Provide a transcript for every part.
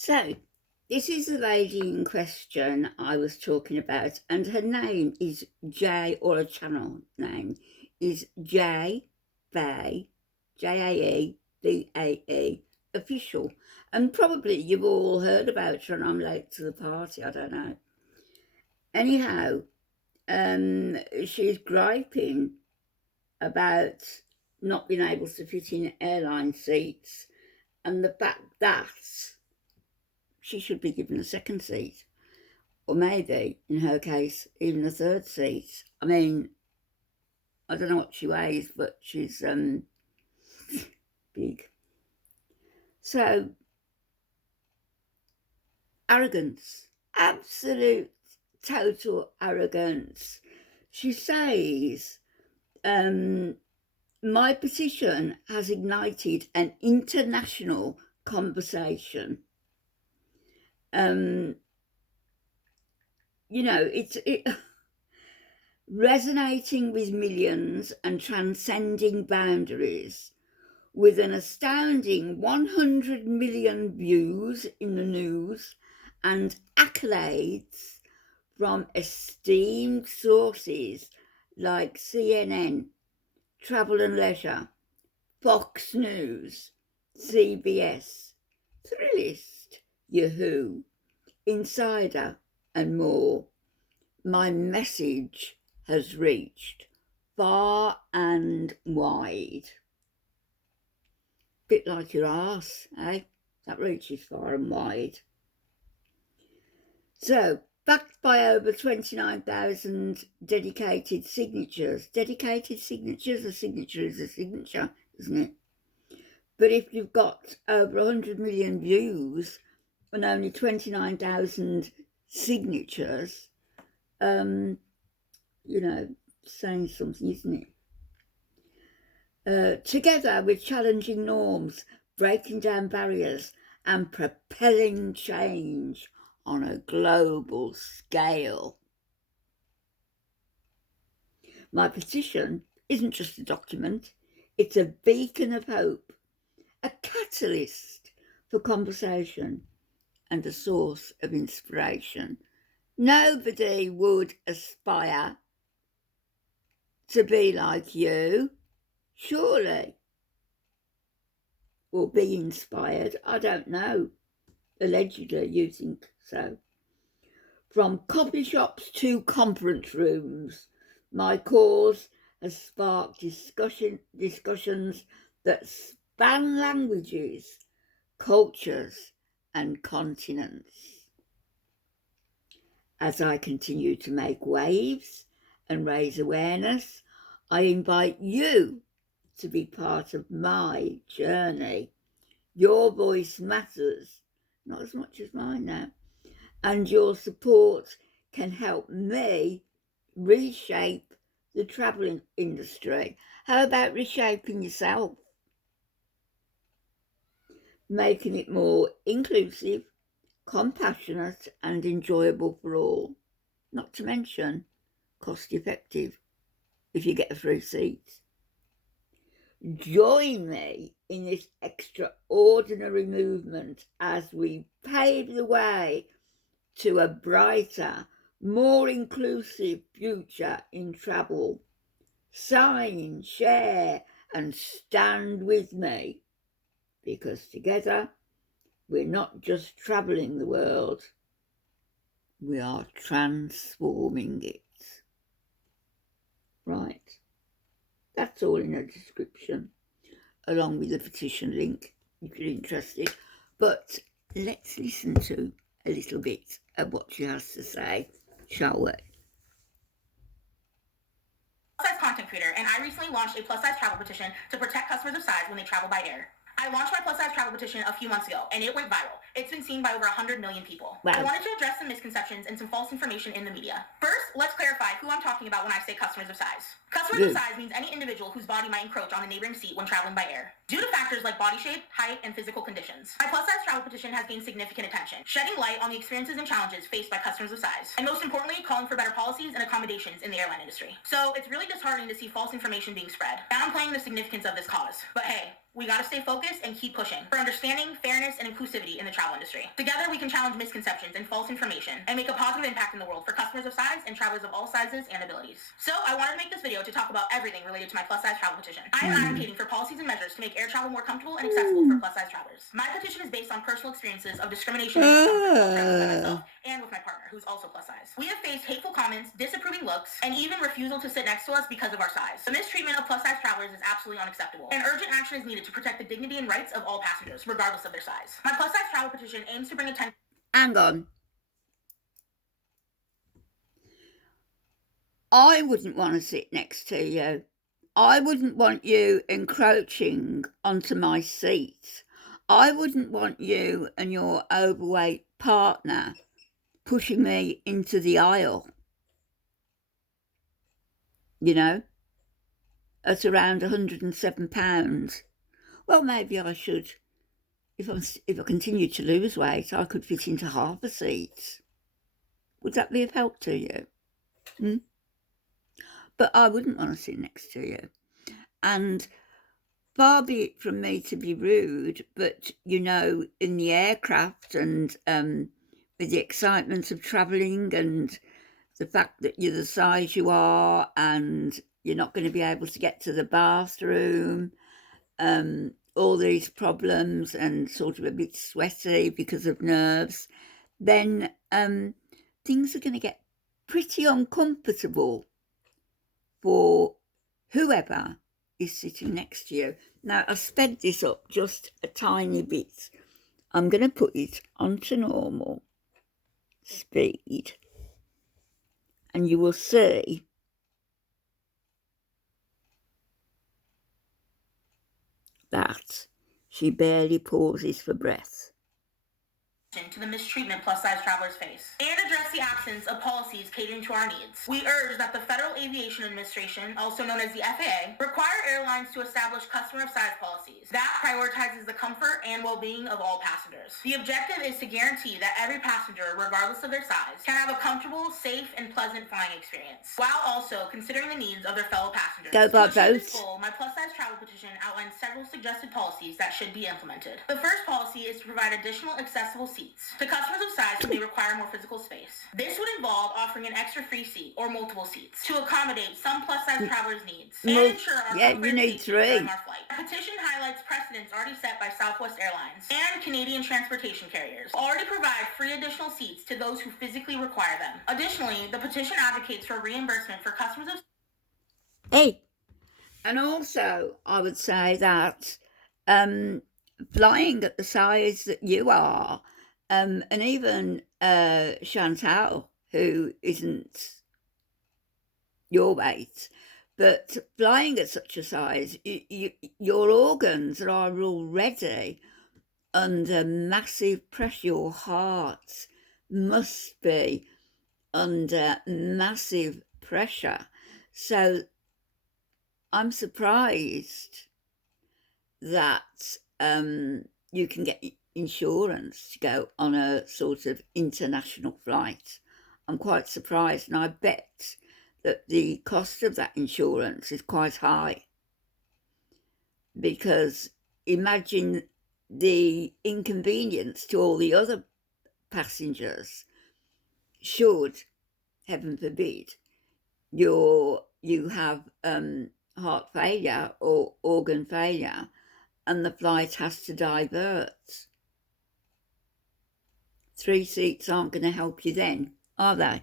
So, this is the lady in question I was talking about, and her name is or a channel name is Jae, Jaebae, official. And probably you've all heard about her, and I'm late to the party, I don't know. Anyhow, she's griping about not being able to fit in airline seats and the fact that she should be given a second seat, or maybe, in her case, even a third seat. I mean, I don't know what she weighs, but she's big. So, arrogance, absolute, total arrogance. She says, my petition has ignited an international conversation. It's resonating with millions and transcending boundaries, with an astounding 100 million views in the news and accolades from esteemed sources like CNN, Travel and Leisure, Fox News, CBS, Thrillist, Yahoo, Insider, and more. My message has reached far and wide. Bit like your arse, eh? That reaches far and wide. So, backed by over 29,000 dedicated signatures. Dedicated signatures? A signature is a signature, isn't it? But if you've got over 100 million views and only 29,000 signatures, saying something, isn't it? Together with challenging norms, breaking down barriers, and propelling change on a global scale. My petition isn't just a document, it's a beacon of hope, a catalyst for conversation, and a source of inspiration. Nobody would aspire to be like you, surely, or be inspired. I don't know. Allegedly, you think so. From coffee shops to conference rooms, my cause has sparked discussions that span languages, cultures, and continents. As I continue to make waves and raise awareness, I invite you to be part of my journey. Your voice matters, not as much as mine now, and your support can help me reshape the travel industry. How about reshaping yourself? Making it more inclusive, compassionate, and enjoyable for all. Not to mention cost effective if you get a free seat. Join me in this extraordinary movement as we pave the way to a brighter, more inclusive future in travel. Sign, share, and stand with me, because together we're not just travelling the world, we are transforming it. Right. That's all in a description, along with the petition link, if you're interested. But let's listen to a little bit of what she has to say, shall we? Plus-size content creator, and I recently launched a plus-size travel petition to protect customers of size when they travel by air. I launched my plus-size travel petition a few months ago, and it went viral. It's been seen by over 100 million people. Wow. I wanted to address some misconceptions and some false information in the media. First, let's clarify who I'm talking about when I say customers of size. Customers of size means any individual whose body might encroach on the neighboring seat when traveling by air, due to factors like body shape, height, and physical conditions. My plus-size travel petition has gained significant attention, shedding light on the experiences and challenges faced by customers of size, and most importantly, calling for better policies and accommodations in the airline industry. So it's really disheartening to see false information being spread, downplaying the significance of this cause. But hey, We gotta stay focused and keep pushing for understanding, fairness, and inclusivity in the travel industry. Together, we can challenge misconceptions and false information and make a positive impact in the world for customers of size and travelers of all sizes and abilities. So, I wanted to make this video to talk about everything related to my plus-size travel petition. I am advocating for policies and measures to make air travel more comfortable and accessible for plus-size travelers. My petition is based on personal experiences of discrimination and discomfort while traveling by myself and with my partner, who's also plus-size. We have faced hateful comments, disapproving looks, and even refusal to sit next to us because of our size. The mistreatment of plus-size travelers is absolutely unacceptable, and urgent action is needed to protect the dignity and rights of all passengers, regardless of their size. My plus-size travel petition aims to bring attention... Hang on. I wouldn't want to sit next to you. I wouldn't want you encroaching onto my seat. I wouldn't want you and your overweight partner pushing me into the aisle. You know, at around £107. Well, maybe I should, if I continue to lose weight, I could fit into half a seat. Would that be of help to you? But I wouldn't want to sit next to you. And far be it from me to be rude, but, you know, in the aircraft and with the excitement of travelling and the fact that you're the size you are and you're not going to be able to get to the bathroom, all these problems and sort of a bit sweaty because of nerves, then things are going to get pretty uncomfortable for whoever is sitting next to you. Now, I sped this up just a tiny bit. I'm going to put it onto normal speed, and you will see that she barely pauses for breath. To the mistreatment plus-size travelers face, and address the absence of policies catering to our needs. We urge that the Federal Aviation Administration, also known as the FAA, require airlines to establish customer of size policies that prioritizes the comfort and well-being of all passengers. The objective is to guarantee that every passenger, regardless of their size, can have a comfortable, safe, and pleasant flying experience, while also considering the needs of their fellow passengers. Go by to achieve this boat. goal, my plus-size travel petition outlines several suggested policies that should be implemented. The first policy is to provide additional accessible seats to customers of size who may require more physical space. This would involve offering an extra free seat or multiple seats to accommodate some plus-size travelers' needs and ensure our comfort and safety during our flight. The petition highlights precedents already set by Southwest Airlines and Canadian transportation carriers who already provide free additional seats to those who physically require them. Additionally, the petition advocates for reimbursement for customers of... Hey, and also I would say that flying at the size that you are, and even Chantal, who isn't your weight, but flying at such a size, your organs are already under massive pressure. Your heart must be under massive pressure. So I'm surprised that you can get insurance to go on a sort of international flight. I'm quite surprised, and I bet that the cost of that insurance is quite high, because imagine the inconvenience to all the other passengers should, heaven forbid, you have heart failure or organ failure and the flight has to divert. 3 seats aren't going to help you then, are they?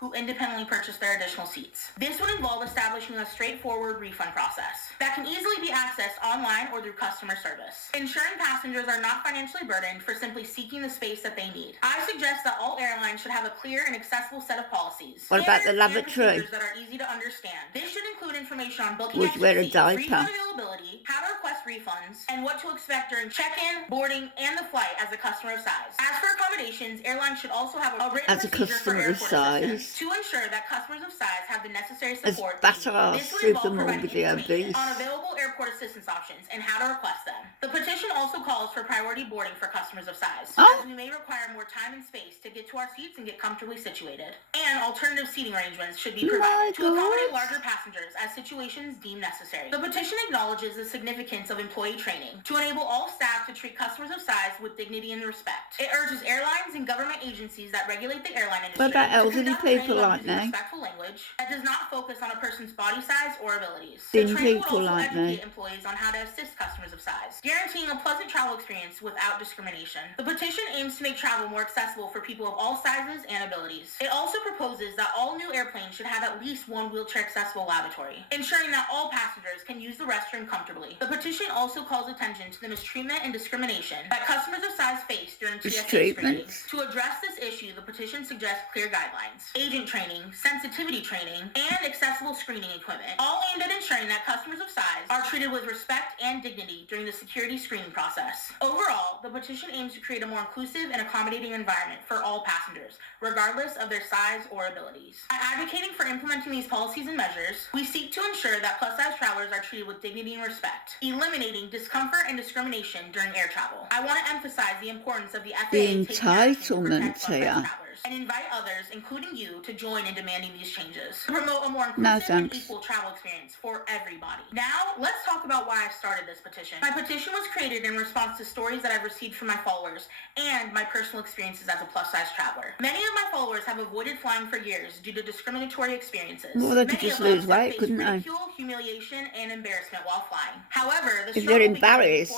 Who independently purchase their additional seats. This would involve establishing a straightforward refund process that can easily be accessed online or through customer service, ensuring passengers are not financially burdened for simply seeking the space that they need. I suggest that all airlines should have a clear and accessible set of policies. What about the lavatory? That are easy to understand. This should include information on booking Would you wear a seats, diaper? refund availability, how to request refunds, and what to expect during check-in, boarding, and the flight as a customer of size. As for accommodations, airlines should also have a written procedure for airport assistance to ensure that customers of size have the necessary support. This would involve providing information on available airport assistance options and how to request them. The petition also calls for priority priority boarding for customers of size, Oh. as we may require more time and space to get to our seats and get comfortably situated. And alternative seating arrangements should be provided to accommodate larger passengers as situations deem necessary. The petition acknowledges the significance of employee training to enable all staff to treat customers of size with dignity and respect. It urges airlines and government agencies that regulate the airline industry What about to elderly conduct people training on like using me? respectful language that does not focus on a person's body size or abilities. Thin The training would people also like educate me. employees on how to assist customers of size, guaranteeing a pleasant travel experience without discrimination. The petition aims to make travel more accessible for people of all sizes and abilities. It also proposes that all new airplanes should have at least one wheelchair-accessible lavatory, ensuring that all passengers can use the restroom comfortably. The petition also calls attention to the mistreatment and discrimination that customers of size face during TSA screenings. To address this issue, the petition suggests clear guidelines, agent training, sensitivity training, and accessible screening equipment, all aimed at ensuring that customers of size are treated with respect and dignity during the security screening process. Overall, the petition aims to create a more inclusive and accommodating environment for all passengers, regardless of their size or abilities. By advocating for implementing these policies and measures, we seek to ensure that plus-size travelers are treated with dignity and respect, eliminating discomfort and discrimination during air travel. I want to emphasize the importance of the FAA taking action to protect plus-size travelers, and invite others, including you, to join in demanding these changes to promote a more inclusive and equal travel experience for everybody. Now, let's talk about why I started this petition. My petition was created in response to stories that I've received from my followers and my personal experiences as a plus-size traveler. Many of my followers have avoided flying for years due to discriminatory experiences. Well, they could just lose weight, couldn't they? Ridicule, humiliation, and embarrassment while flying. However, if they're embarrassed,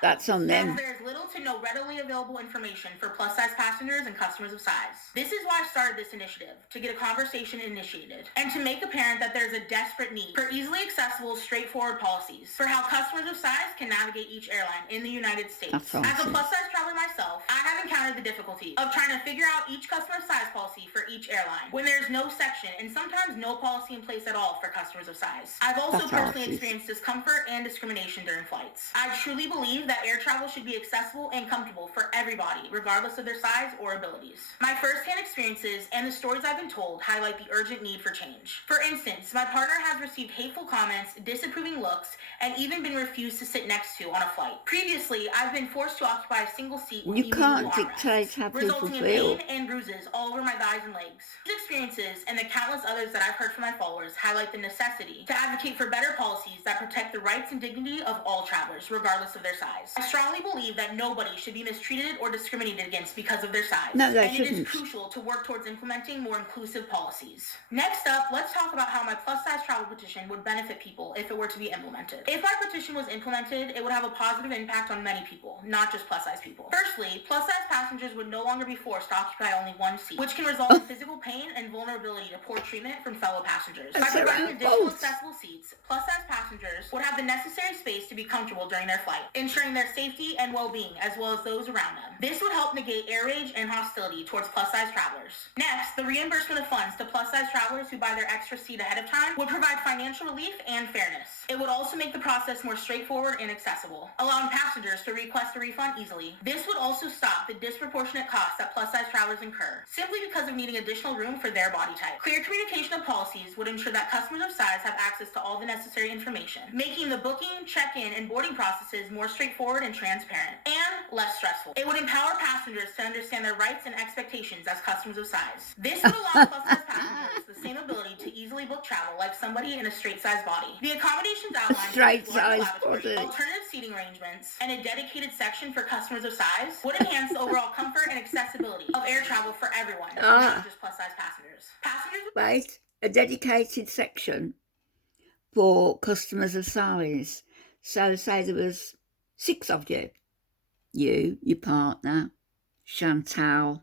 that's on them. There is little to no readily available information for plus-size passengers and customers of size. This is why I started this initiative, to get a conversation initiated, and to make apparent that there is a desperate need for easily accessible, straightforward policies for how customers of size can navigate each airline in the United States. As a plus-size traveler myself, I have encountered the difficulty of trying to figure out each customer size policy for each airline when there's no section and sometimes no policy in place at all for customers of size. I've also personally experienced discomfort and discrimination during flights. I truly believe that air travel should be accessible and comfortable for everybody, regardless of their size or abilities. My first-hand experiences and the stories I've been told highlight the urgent need for change. For instance, my partner has received hateful comments, disapproving looks, and even been refused to sit next to on a flight. Previously, I've been forced to occupy a single seat with you can't dictate how people resulting in feel. pain and bruises all over my thighs and legs. These experiences and the countless others that I've heard from my followers highlight the necessity to advocate for better policies that protect the rights and dignity of all travelers, regardless of their size. I strongly believe that nobody should be mistreated or discriminated against because of their size. No, they shouldn't. It is crucial to work towards implementing more inclusive policies. Next up, let's talk about how my plus-size travel petition would benefit people if it were to be implemented. If my petition was implemented, it would have a positive impact on many people, not just plus-size people. Firstly, plus-size passengers would no longer be forced to occupy only one seat, which can result in physical pain and vulnerability to poor treatment from fellow passengers. By providing additional accessible seats, plus-size passengers would have the necessary space to be comfortable during their flight, ensuring their safety and well-being as well as those around them. This would help negate air rage and hostility towards plus-size travelers. Next, the reimbursement of funds to plus-size travelers who buy their extra seat ahead of time would provide financial relief and fairness. It would also make the process more straightforward and accessible, allowing passengers to request a refund easily. This would also stop the disproportionate costs that plus-size travelers incur, simply because of needing additional room for their body type. Clear communication of policies would ensure that customers of size have access to all the necessary information, making the booking, check-in, and boarding processes more straightforward and transparent, and less stressful. It would empower passengers to understand their rights and expectations as customers of size. This would allow plus-size passengers the same ability to easily book travel like somebody in a straight-size body. The accommodations outlined, alternative seating arrangements, and a dedicated section for customers of size would enhance the overall comfort and accessibility of air travel for everyone, not just plus-size passengers. Right, a dedicated section for customers of size. So say there was 6 of you. You, your partner, Chantal,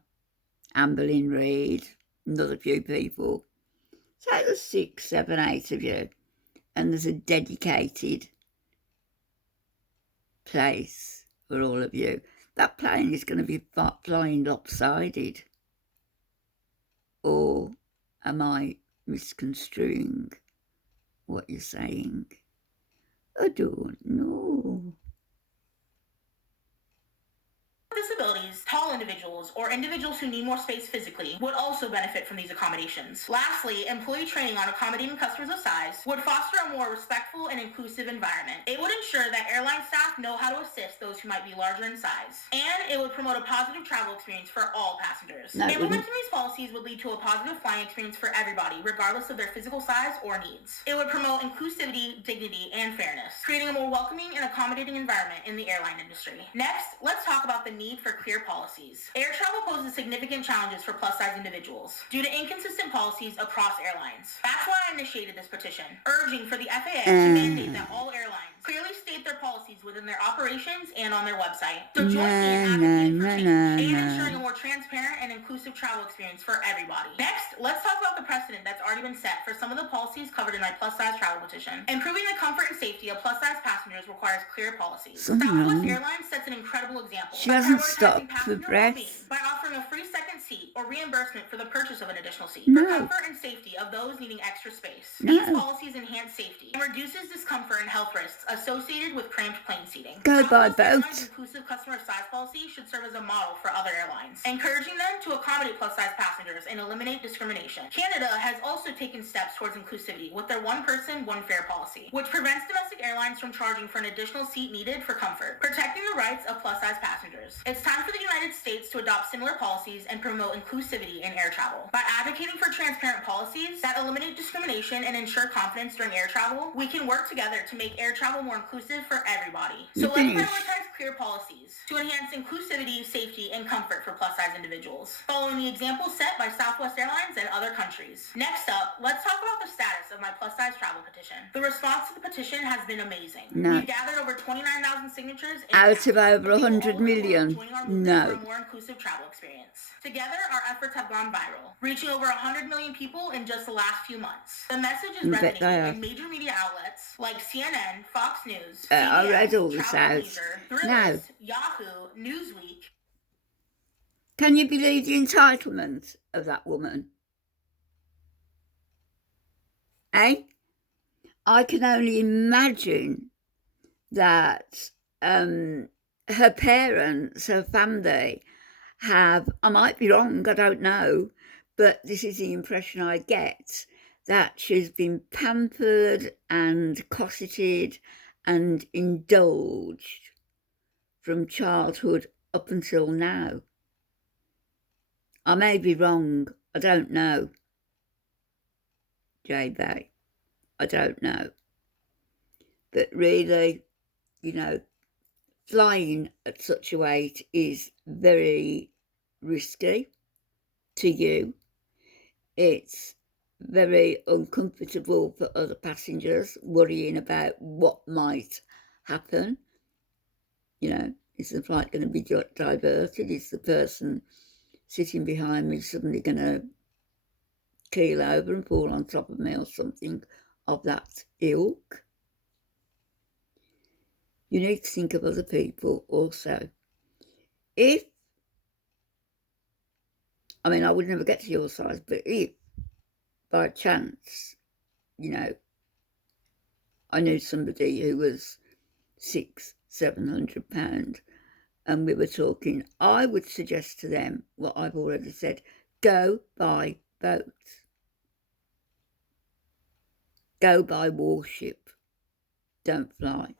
Amberlyn Reid, another few people. So there's 6, 7, 8 of you. And there's a dedicated place for all of you. That plane is going to be flying lopsided. Or am I misconstruing what you're saying? I don't know. disabilities, tall individuals, or individuals who need more space physically would also benefit from these accommodations. Lastly, employee training on accommodating customers of size would foster a more respectful and inclusive environment. It would ensure that airline staff know how to assist those who might be larger in size, and it would promote a positive travel experience for all passengers. Implementing these policies would lead to a positive flying experience for everybody, regardless of their physical size or needs. It would promote inclusivity, dignity, and fairness, creating a more welcoming and accommodating environment in the airline industry. Next, let's talk about the need for clear policies. Air travel poses significant challenges for plus-size individuals due to inconsistent policies across airlines. That's why I initiated this petition, urging for the FAA to mandate that all airlines clearly state their policies within their operations and on their website. So join me in advocating for change and ensuring a more transparent and inclusive travel experience for everybody. Next, let's talk about the precedent that's already been set for some of the policies covered in my plus-size travel petition. Improving the comfort and safety of plus-size passengers requires clear policies. Southwest Airlines sets an incredible example. She hasn't stopped for breath. By offering a free second seat or reimbursement for the purchase of an additional seat for comfort and safety of those needing extra space. These policies enhance safety and reduces discomfort and health risks associated with cramped plane seating. Go by boat. Airlines' inclusive customer size policy should serve as a model for other airlines, encouraging them to accommodate plus-size passengers and eliminate discrimination. Canada has also taken steps towards inclusivity with their one person, one fare policy, which prevents domestic airlines from charging for an additional seat needed for comfort, protecting the rights of plus-size passengers. It's time for the United States to adopt similar policies and promote inclusivity in air travel. By advocating for transparent policies that eliminate discrimination and ensure confidence during air travel, we can work together to make air travel more inclusive for everybody. So let's prioritize clear policies to enhance inclusivity, safety, and comfort for plus-size individuals, following the example set by Southwest Airlines and other countries. Next up, let's talk about the status of my plus-size travel petition. The response to the petition has been amazing. We've gathered over 29,000 signatures out of over 100 million. For a more inclusive travel experience. Together, our efforts have gone viral, reaching over 100 million people in just the last few months. The message is resonating in major media outlets like CNN, Fox News, CBS, I read all this out. Thrillist, Yahoo, Newsweek. Can you believe the entitlement of that woman? Eh? I can only imagine that her parents, her family have, I might be wrong, I don't know, but this is the impression I get, that she's been pampered and cosseted and indulged from childhood up until now. I may be wrong, I don't know, J-Bay, I don't know. But really, you know, flying at such a weight is very risky to you. It's very uncomfortable for other passengers, worrying about what might happen. You know, is the flight going to be diverted? Is the person sitting behind me suddenly going to keel over and fall on top of me or something of that ilk? You need to think of other people also. I would never get to your size, but if by chance, you know, I knew somebody who was 600-700 pounds and we were talking, I would suggest to them what I've already said: go by boat, go by warship, don't fly.